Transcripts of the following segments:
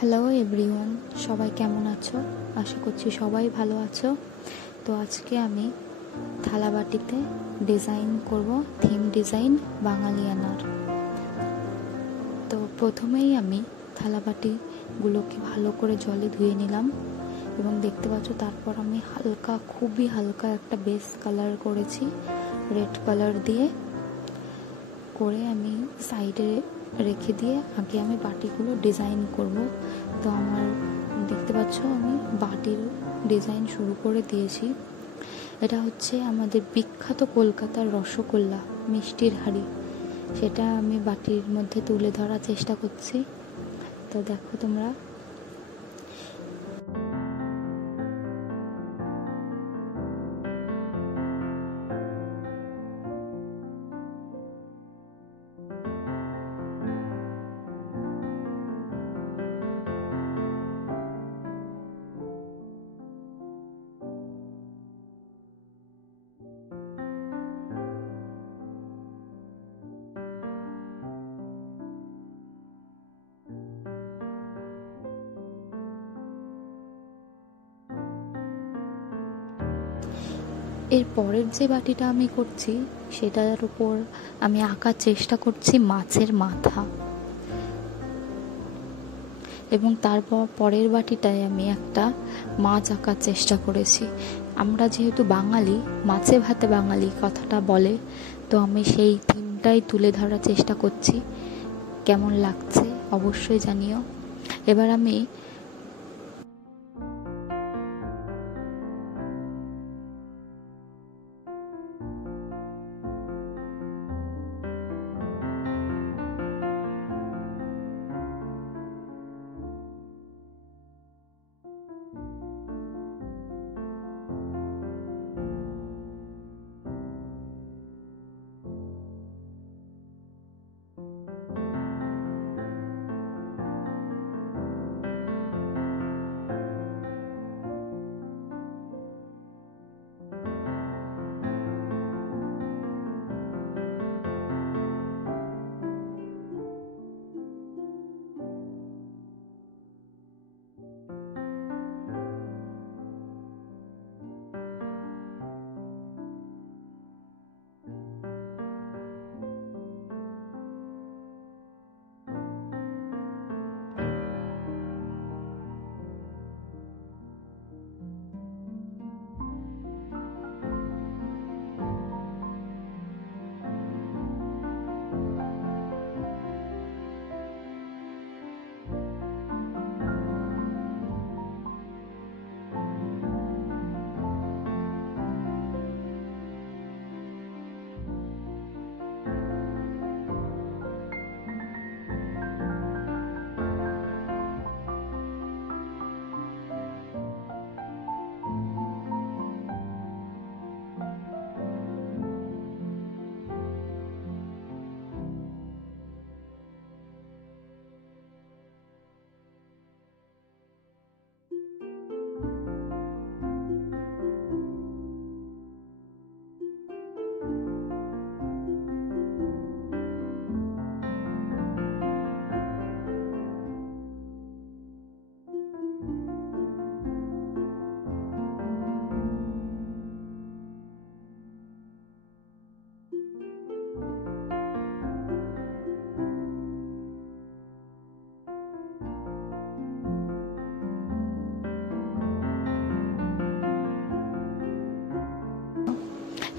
Hello everyone, সবাই কেমন আছো? আশা করছি সবাই ভালো আছো। তো আজকে আমি থালাবাটিতে ডিজাইন করব, থিম ডিজাইন বাঙালিয়ানার। তো প্রথমেই আমি থালাবাটিগুলোকে ভালো করে জলে ধুয়ে নিলাম এবং দেখতে পাচ্ছ তারপর আমি খুবই হালকা একটা বেস কালার করেছি, রেড কালার দিয়ে করে আমি সাইডে রেখে দিয়ে আগে আমি বাটিগুলো ডিজাইন করব। তো আমার দেখতে পাচ্ছ আমি বাটির ডিজাইন শুরু করে দিয়েছি। এটা হচ্ছে আমাদের বিখ্যাত কলকাতার রসগোল্লা, মিষ্টির হাঁড়ি, সেটা আমি বাটির মধ্যে তুলে ধরার চেষ্টা করছি। তো দেখো তোমরা, এর পরের যে বাটিটা আমি করছি সেটার উপর আমি আঁকার চেষ্টা করছি মাছের মাথা, এবং তারপর পরের বাটিটায় আমি একটা মাছ আঁকার চেষ্টা করেছি। আমরা যেহেতু বাঙালি, মাছে ভাতে বাঙালি কথাটা বলে, তো আমি সেই থিমটাই তুলে ধরার চেষ্টা করছি। কেমন লাগছে অবশ্যই জানিও।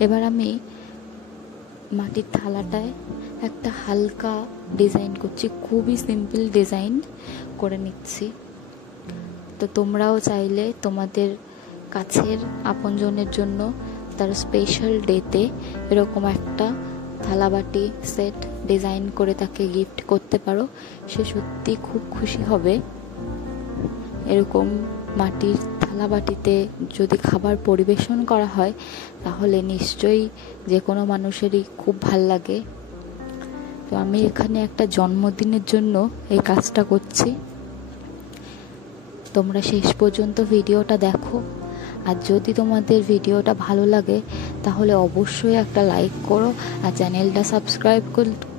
এবার আমি মাটির থালাটায় একটা হালকা ডিজাইন করছি, খুবই সিম্পল ডিজাইন করে নিচ্ছি। তো তোমরাও চাইলে তোমাদের কাছের আপনজনের জন্য তার স্পেশাল ডেতে এরকম একটা থালাবাটি সেট ডিজাইন করে তাকে গিফট করতে পারো। সে সত্যি খুব খুশি হবে। এরকম মাটির থালাবাটিতে যদি খাবার পরিবেশন করা হয় তাহলে নিশ্চয়ই যে কোনো মানুষেরই খুব ভাল লাগে। তো আমি এখানে একটা জন্মদিনের জন্য এই কাজটা করছি। তোমরা শেষ পর্যন্ত ভিডিওটা দেখো, আর যদি তোমাদের ভিডিওটা ভালো লাগে তাহলে অবশ্যই একটা লাইক করো আর চ্যানেলটা সাবস্ক্রাইব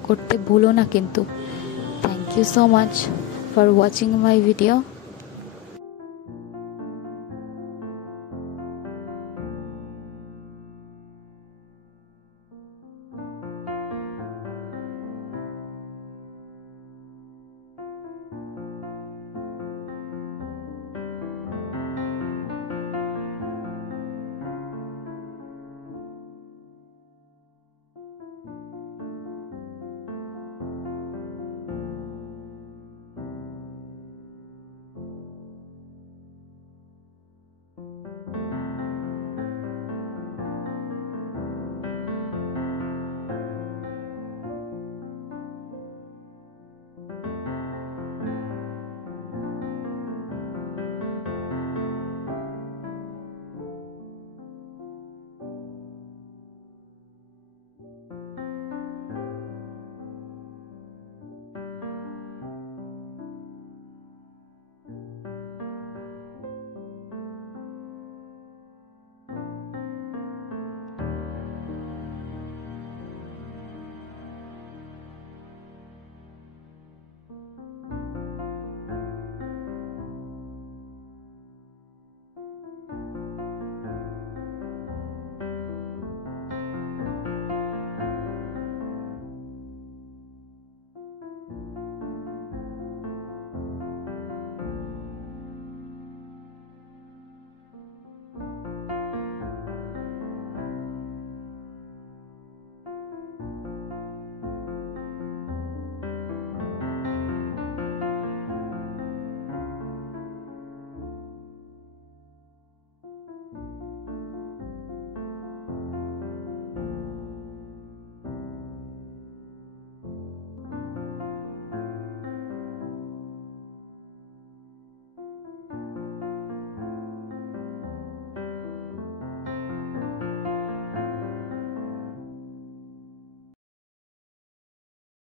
করতে ভুলো না কিন্তু। Thank you so much. for watching my video.